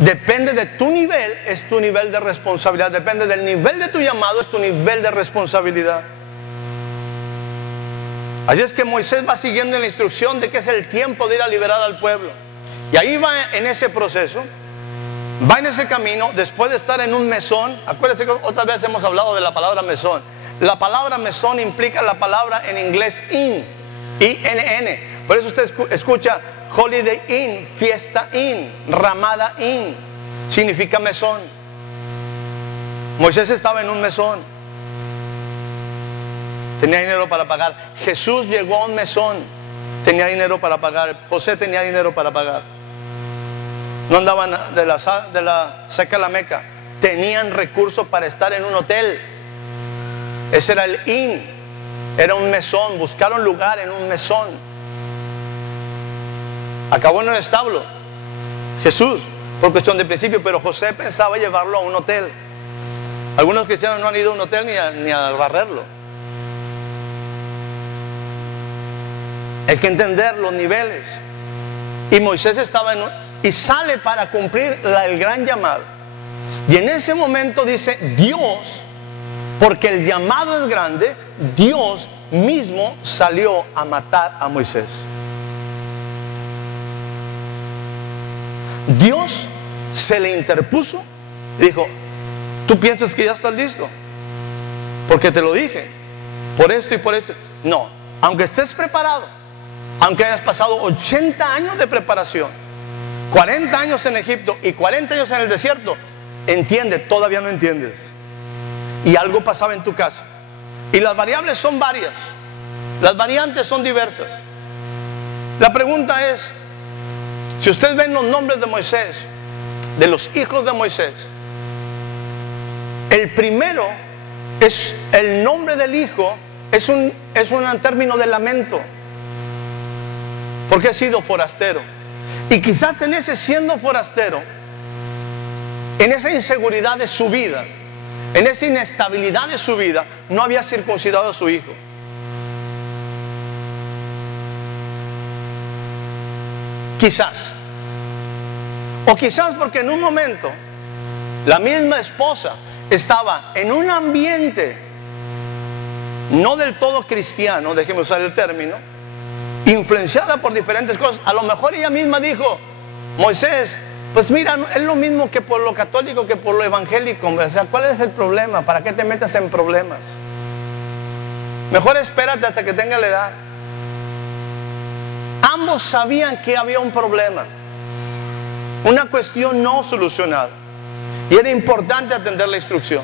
Depende de tu nivel, es tu nivel de responsabilidad. Depende del nivel de tu llamado, es tu nivel de responsabilidad. Así es que Moisés va siguiendo la instrucción de que es el tiempo de ir a liberar al pueblo. Y ahí va en ese proceso, va en ese camino, después de estar en un mesón. Acuérdense que otra vez hemos hablado de la palabra mesón. La palabra mesón implica la palabra en inglés in, I-N-N. Por eso usted escucha Holiday Inn, fiesta inn, ramada inn, significa mesón. Moisés estaba en un mesón, tenía dinero para pagar. Jesús llegó a un mesón, tenía dinero para pagar. José tenía dinero para pagar. No andaban de la seca a la Meca, tenían recursos para estar en un hotel. Ese era el inn, era un mesón, buscaron lugar en un mesón. Acabó en un establo Jesús por cuestión de principio, pero José pensaba llevarlo a un hotel. Algunos cristianos no han ido a un hotel ni a barrerlo. Hay que entender los niveles. Y Moisés estaba y sale para cumplir el gran llamado. Y en ese momento dice Dios, porque el llamado es grande, Dios mismo salió a matar a Moisés. Dios se le interpuso y dijo: ¿tú piensas que ya estás listo? Porque te lo dije, por esto y por esto. No, aunque estés preparado, aunque hayas pasado 80 años de preparación, 40 años en Egipto y 40 años en el desierto, entiende, todavía no entiendes. Y algo pasaba en tu casa. Y las variables son varias, las variantes son diversas. La pregunta es, si ustedes ven los nombres de Moisés, de los hijos de Moisés, el primero es el nombre del hijo, es un término de lamento, porque ha sido forastero. Y quizás en ese siendo forastero, en esa inseguridad de su vida, en esa inestabilidad de su vida, no había circuncidado a su hijo. Quizás. O quizás porque en un momento la misma esposa estaba en un ambiente no del todo cristiano, déjeme usar el término, influenciada por diferentes cosas. A lo mejor ella misma dijo: Moisés, pues mira, es lo mismo que por lo católico que por lo evangélico. O sea, ¿cuál es el problema? ¿Para qué te metes en problemas? Mejor espérate hasta que tenga la edad. Ambos sabían que había un problema, una cuestión no solucionada, y era importante atender la instrucción.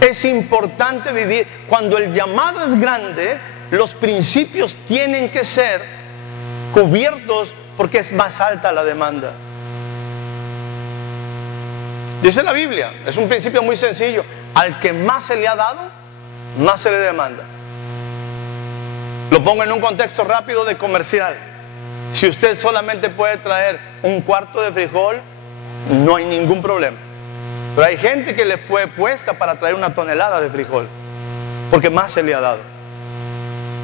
Es importante vivir. Cuando el llamado es grande, los principios tienen que ser cubiertos porque es más alta la demanda. Dice la Biblia, es un principio muy sencillo: al que más se le ha dado, más se le demanda. Lo pongo en un contexto rápido de comercial. Si usted solamente puede traer un cuarto de frijol, no hay ningún problema. Pero hay gente que le fue puesta para traer una tonelada de frijol, porque más se le ha dado.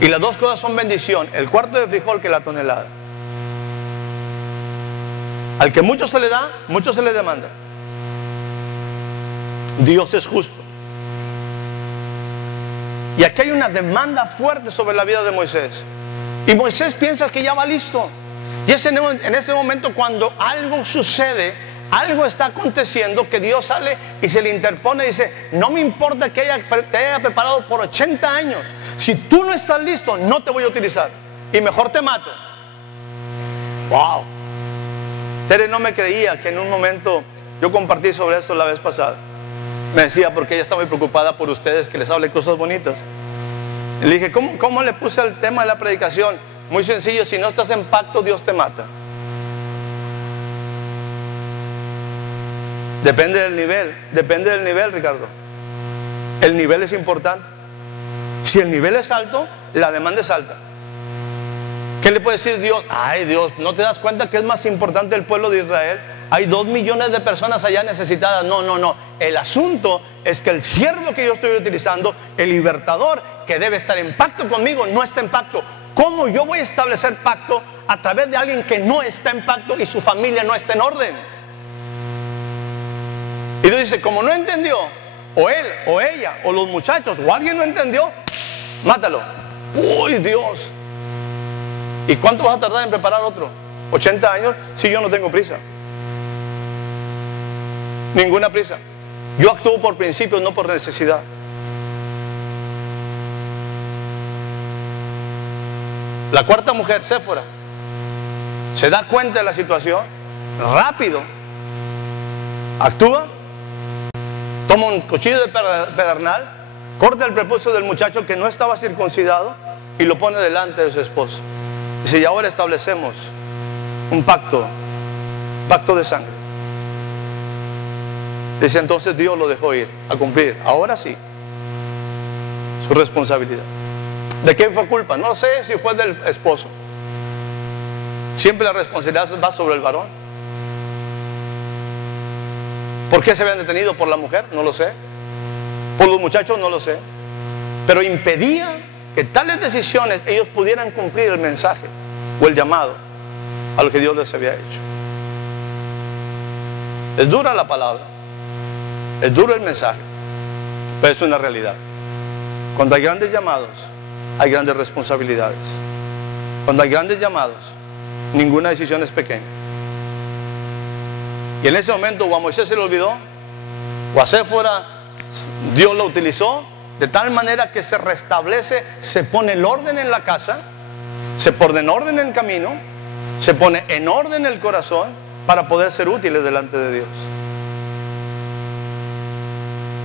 Y las dos cosas son bendición: el cuarto de frijol que la tonelada. Al que mucho se le da, mucho se le demanda. Dios es justo. Y aquí hay una demanda fuerte sobre la vida de Moisés. Y Moisés piensa que ya va listo. Y es en ese momento cuando algo sucede, algo está aconteciendo, que Dios sale y se le interpone y dice: no me importa que te haya preparado por 80 años. Si tú no estás listo, no te voy a utilizar. Y mejor te mato. Wow. Tere no me creía que en un momento, yo compartí sobre esto la vez pasada. Me decía, porque ella está muy preocupada por ustedes, que les hable cosas bonitas. Y le dije, ¿cómo le puse el tema de la predicación? Muy sencillo: si no estás en pacto, Dios te mata. Depende del nivel, Ricardo. El nivel es importante. Si el nivel es alto, la demanda es alta. ¿Qué le puede decir Dios? Ay, Dios, ¿no te das cuenta que es más importante el pueblo de Israel? Hay 2 millones de personas allá necesitadas. No. El asunto es que el siervo que yo estoy utilizando, el libertador, que debe estar en pacto conmigo, no está en pacto. ¿Cómo yo voy a establecer pacto a través de alguien que no está en pacto y su familia no está en orden? Y Dios dice, como no entendió, o él, o ella, o los muchachos, o alguien no entendió, mátalo. Uy, Dios. ¿Y cuánto vas a tardar en preparar otro? 80 años, si yo no tengo prisa. Ninguna prisa. Yo actúo por principios, no por necesidad. La cuarta mujer, Séfora, se da cuenta de la situación, rápido, actúa, toma un cuchillo de pedernal, corta el prepucio del muchacho que no estaba circuncidado y lo pone delante de su esposo. Dice, y ahora establecemos un pacto de sangre. Dice, entonces Dios lo dejó ir a cumplir, ahora sí, su responsabilidad. ¿De quién fue culpa? No sé si fue del esposo. Siempre la responsabilidad va sobre el varón. ¿Por qué se habían detenido? ¿Por la mujer? No lo sé. ¿Por los muchachos? No lo sé. Pero impedía que tales decisiones ellos pudieran cumplir el mensaje o el llamado a lo que Dios les había hecho. Es dura la palabra, es duro el mensaje, pero es una realidad. Cuando hay grandes llamados, hay grandes responsabilidades. Cuando hay grandes llamados, ninguna decisión es pequeña. Y en ese momento o a Moisés se le olvidó, o a Séfora Dios lo utilizó de tal manera que se restablece, se pone el orden en la casa, se pone en orden en el camino, se pone en orden el corazón para poder ser útiles delante de Dios.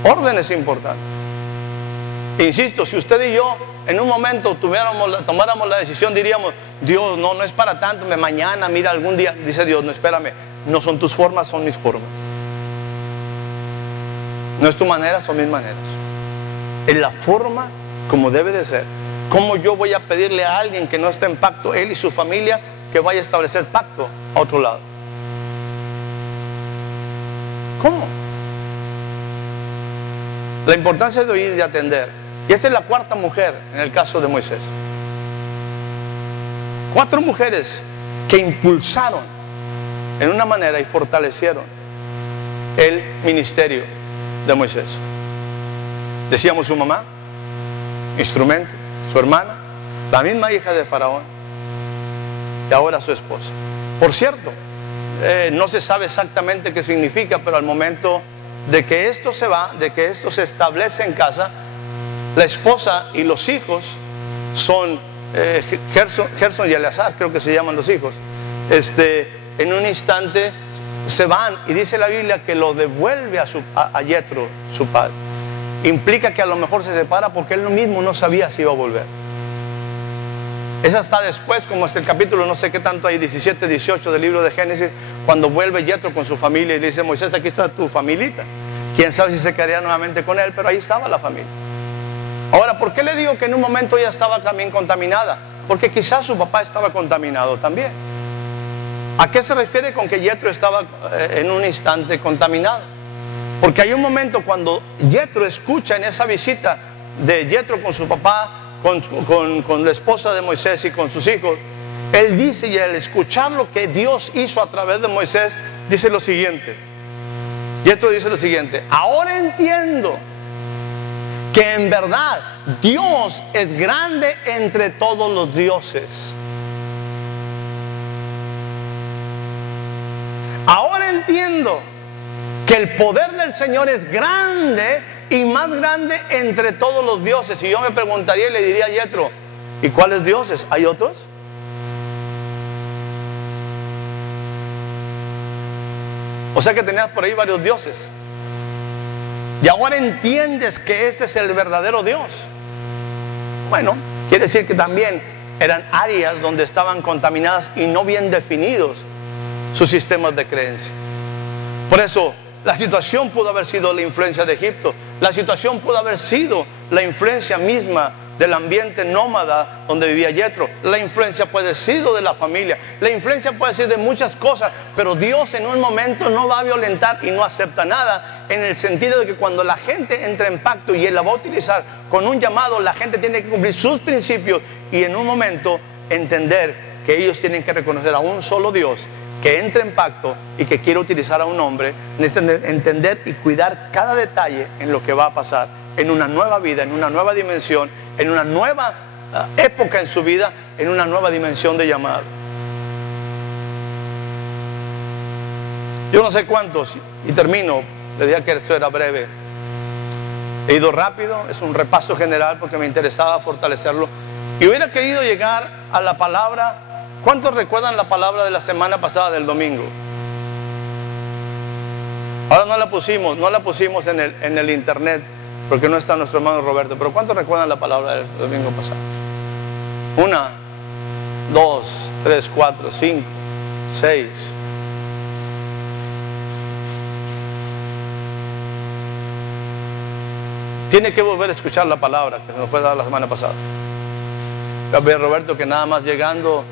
Orden es importante. Insisto, si usted y yo en un momento tomáramos la decisión, diríamos, Dios, no es para tanto, mañana, mira, algún día. Dice Dios, no, espérame, no son tus formas, son mis formas. No es tu manera, son mis maneras. Es la forma como debe de ser. ¿Cómo yo voy a pedirle a alguien que no esté en pacto, él y su familia, que vaya a establecer pacto a otro lado? ¿Cómo? La importancia de oír y de atender. Y esta es la cuarta mujer en el caso de Moisés. 4 mujeres que impulsaron en una manera y fortalecieron el ministerio de Moisés. Decíamos su mamá, instrumento, su hermana, la misma hija de Faraón y ahora su esposa. Por cierto, no se sabe exactamente qué significa, pero al momento de que esto se va, de que esto se establece en casa, la esposa y los hijos son Gerson y Eleazar, creo que se llaman los hijos. En un instante se van y dice la Biblia que lo devuelve a Yetro, su padre. Implica que a lo mejor se separa porque él mismo no sabía si iba a volver. Es hasta después, como hasta el capítulo no sé qué tanto hay, 17, 18 del libro de Génesis, cuando vuelve Yetro con su familia y le dice, Moisés, aquí está tu familita. Quién sabe si se quedaría nuevamente con él, pero ahí estaba la familia. Ahora, ¿por qué le digo que en un momento ella estaba también contaminada? Porque quizás su papá estaba contaminado también. ¿A qué se refiere con que Yetro estaba en un instante contaminado? Porque hay un momento cuando Yetro escucha en esa visita de Yetro con su papá, con la esposa de Moisés y con sus hijos, él dice, y al escuchar lo que Dios hizo a través de Moisés, dice lo siguiente. Yetro dice lo siguiente: ahora entiendo que en verdad Dios es grande entre todos los dioses. Ahora entiendo que el poder del Señor es grande y más grande entre todos los dioses. Y yo me preguntaría y le diría a Yetro, ¿y cuáles dioses? ¿Hay otros? O sea que tenías por ahí varios dioses. Y ahora entiendes que este es el verdadero Dios. Bueno, quiere decir que también eran áreas donde estaban contaminadas y no bien definidos sus sistemas de creencia. Por eso la situación pudo haber sido la influencia de Egipto. La situación pudo haber sido la influencia misma del ambiente nómada donde vivía Yetro. La influencia puede haber sido de la familia. La influencia puede ser de muchas cosas. Pero Dios en un momento no va a violentar y no acepta nada, en el sentido de que cuando la gente entra en pacto y Él la va a utilizar con un llamado, la gente tiene que cumplir sus principios y en un momento entender que ellos tienen que reconocer a un solo Dios que entra en pacto y que quiere utilizar a un hombre, necesita entender y cuidar cada detalle en lo que va a pasar, en una nueva vida, en una nueva dimensión, en una nueva época en su vida, en una nueva dimensión de llamado. Yo no sé cuántos, y termino, le dije que esto era breve. He ido rápido, es un repaso general porque me interesaba fortalecerlo. Y hubiera querido llegar a la palabra. ¿Cuántos recuerdan la palabra de la semana pasada, del domingo? Ahora no la pusimos en el internet porque no está nuestro hermano Roberto. Pero ¿cuántos recuerdan la palabra del domingo pasado? 1, 2, 3, 4, 5, 6. Tiene que volver a escuchar la palabra que nos fue dada la semana pasada. Voy a Roberto que nada más llegando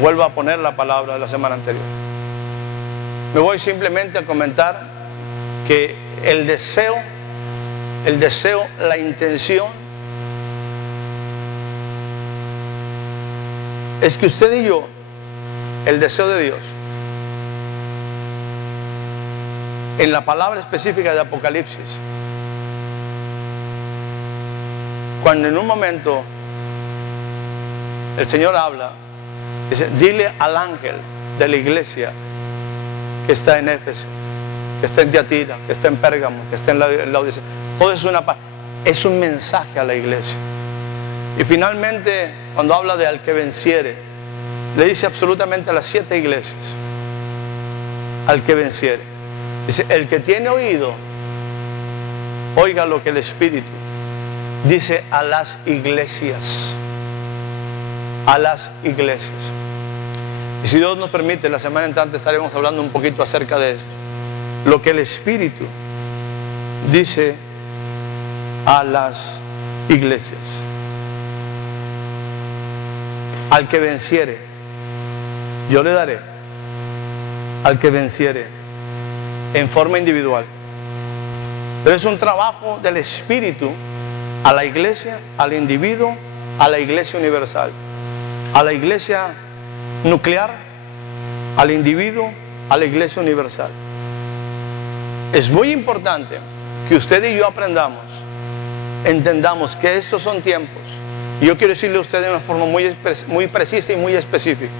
vuelva a poner la palabra de la semana anterior. Me voy simplemente a comentar que el deseo, la intención es que usted y yo, el deseo de Dios, en la palabra específica de Apocalipsis, cuando en un momento el Señor habla, dice, dile al ángel de la iglesia que está en Éfeso, que está en Tiatira, que está en Pérgamo, que está en Laodicea. Todo es un mensaje a la iglesia. Y finalmente, cuando habla de al que venciere, le dice absolutamente a las 7 iglesias, al que venciere. Dice, el que tiene oído, oiga lo que el Espíritu dice a las iglesias. A las iglesias. Y si Dios nos permite, la semana entrante estaremos hablando un poquito acerca de esto. Lo que el Espíritu dice a las iglesias. Al que venciere, yo le daré. Al que venciere, en forma individual. Pero es un trabajo del Espíritu a la iglesia, al individuo, a la iglesia universal, a la iglesia nuclear, al individuo, a la iglesia universal. Es muy importante que usted y yo aprendamos, entendamos que estos son tiempos. Y yo quiero decirle a usted de una forma muy precisa y muy específica.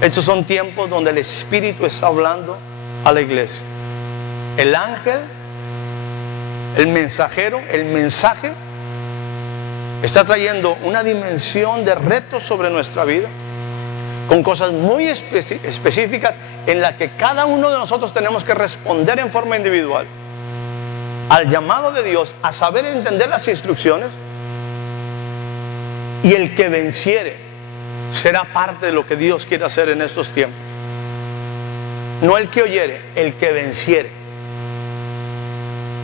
Estos son tiempos donde el Espíritu está hablando a la iglesia. El ángel, el mensajero, el mensaje está trayendo una dimensión de retos sobre nuestra vida, con cosas muy específicas en las que cada uno de nosotros tenemos que responder en forma individual al llamado de Dios, a saber entender las instrucciones. Y el que venciere será parte de lo que Dios quiere hacer en estos tiempos. No el que oyere, el que venciere,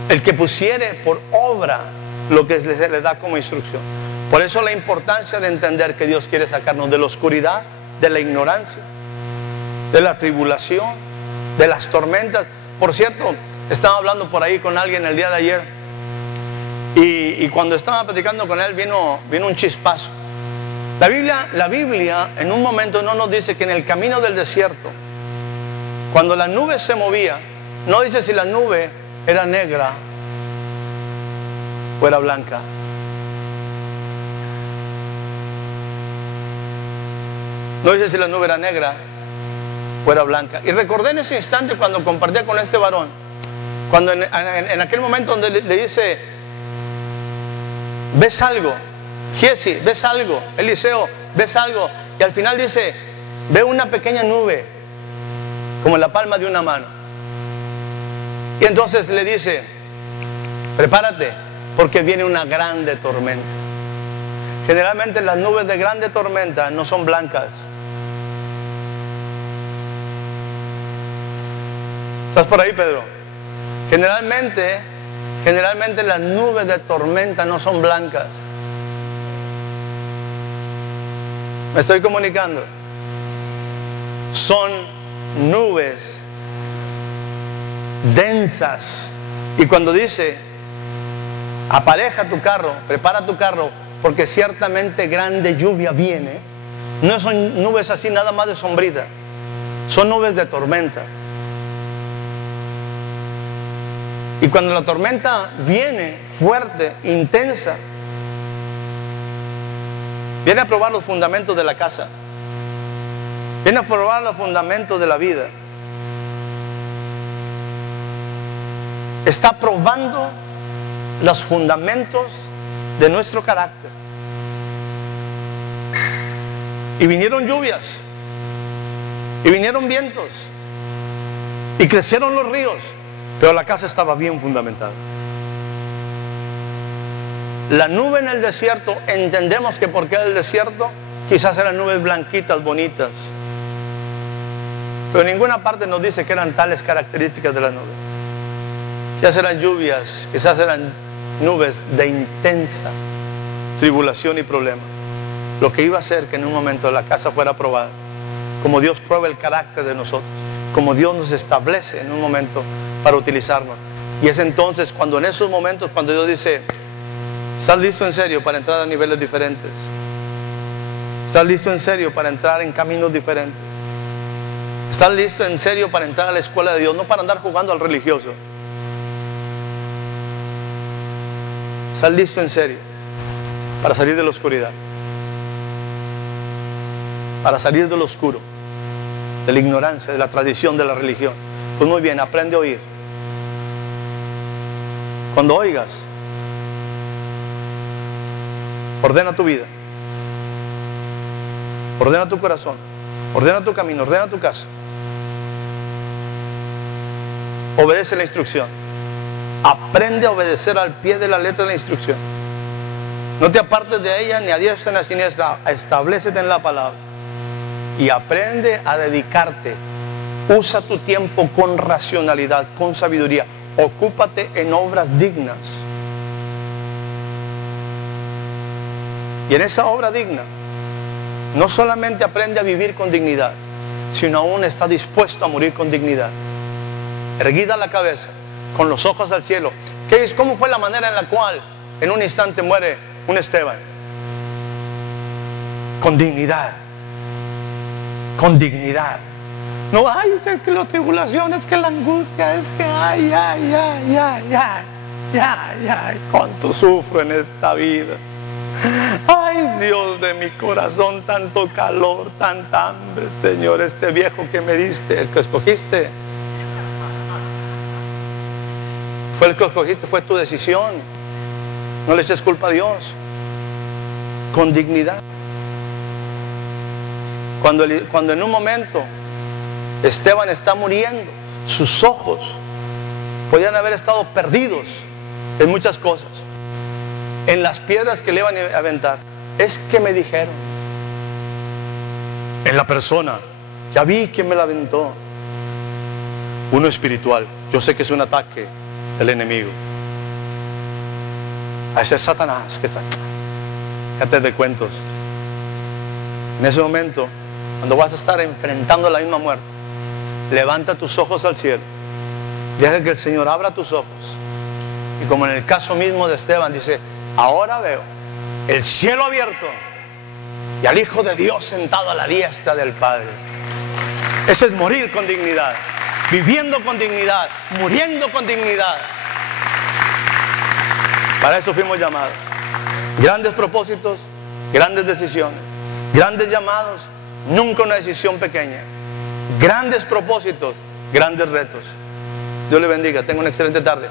el que pusiere por obra lo que se le da como instrucción. Por eso la importancia de entender que Dios quiere sacarnos de la oscuridad, de la ignorancia, de la tribulación, de las tormentas. Por cierto, estaba hablando por ahí con alguien el día de ayer y cuando estaba platicando con él vino un chispazo. La Biblia en un momento no nos dice que en el camino del desierto, cuando la nube se movía, no dice si la nube era negra o era blanca. No dice si la nube era negra o era blanca. Y recordé en ese instante cuando compartía con este varón, cuando en aquel momento donde le dice, ¿ves algo? Giesi, ¿ves algo? Eliseo, ¿ves algo? Y al final dice, veo una pequeña nube, como en la palma de una mano. Y entonces le dice, prepárate, porque viene una grande tormenta. Generalmente las nubes de grande tormenta no son blancas. ¿Estás por ahí, Pedro? Generalmente las nubes de tormenta no son blancas. ¿Me estoy comunicando? Son nubes densas. Y cuando dice, apareja tu carro, prepara tu carro, porque ciertamente grande lluvia viene, no son nubes así nada más de sombrita. Son nubes de tormenta. Y cuando la tormenta viene fuerte, intensa, viene a probar los fundamentos de la casa, viene a probar los fundamentos de la vida, está probando los fundamentos de nuestro carácter. Y vinieron lluvias, y vinieron vientos, y crecieron los ríos, pero la casa estaba bien fundamentada. La nube en el desierto, entendemos que porque era el desierto, quizás eran nubes blanquitas, bonitas, pero en ninguna parte nos dice que eran tales características de la nube. Quizás eran lluvias, quizás eran nubes de intensa tribulación y problema, lo que iba a hacer que en un momento la casa fuera probada, como Dios prueba el carácter de nosotros, como Dios nos establece en un momento para utilizarnos. Y es entonces cuando en esos momentos, cuando Dios dice: ¿estás listo en serio para entrar a niveles diferentes? ¿Estás listo en serio para entrar en caminos diferentes? ¿Estás listo en serio para entrar a la escuela de Dios? No para andar jugando al religioso. ¿Estás listo en serio para salir de la oscuridad? Para salir de lo oscuro, de la ignorancia, de la tradición, de la religión. Pues muy bien, aprende a oír. Cuando oigas, ordena tu vida, ordena tu corazón, ordena tu camino, ordena tu casa. Obedece la instrucción. Aprende a obedecer al pie de la letra de la instrucción. No te apartes de ella ni a diestra ni a siniestra. Establécete en la palabra y aprende a dedicarte. Usa tu tiempo con racionalidad, con sabiduría. Ocúpate en obras dignas. Y en esa obra digna, no solamente aprende a vivir con dignidad, sino aún está dispuesto a morir con dignidad. Erguida la cabeza, con los ojos al cielo. ¿Cómo fue la manera en la cual en un instante muere un Esteban? Con dignidad. Con dignidad. No, ay, es que la tribulación, es que la angustia, es que ay, cuánto sufro en esta vida. Ay, Dios de mi corazón, tanto calor, tanta hambre, Señor, este viejo que me diste, el que escogiste. Fue el que escogiste, fue tu decisión. No le eches culpa a Dios. Con dignidad. Cuando en un momento Esteban está muriendo, sus ojos podían haber estado perdidos en muchas cosas, en las piedras que le iban a aventar. Es que me dijeron, en la persona, ya vi quién me la aventó. Uno espiritual, yo sé que es un ataque del enemigo. A ese Satanás que está. Fíjate de cuentos. En ese momento, cuando vas a estar enfrentando la misma muerte, levanta tus ojos al cielo, deja que el Señor abra tus ojos, y como en el caso mismo de Esteban, dice: ahora veo el cielo abierto y al Hijo de Dios sentado a la diestra del Padre. Eso es morir con dignidad, viviendo con dignidad, muriendo con dignidad. Para eso fuimos llamados. Grandes propósitos, grandes decisiones, grandes llamados, nunca una decisión pequeña. Grandes propósitos, grandes retos. Dios le bendiga, tenga una excelente tarde.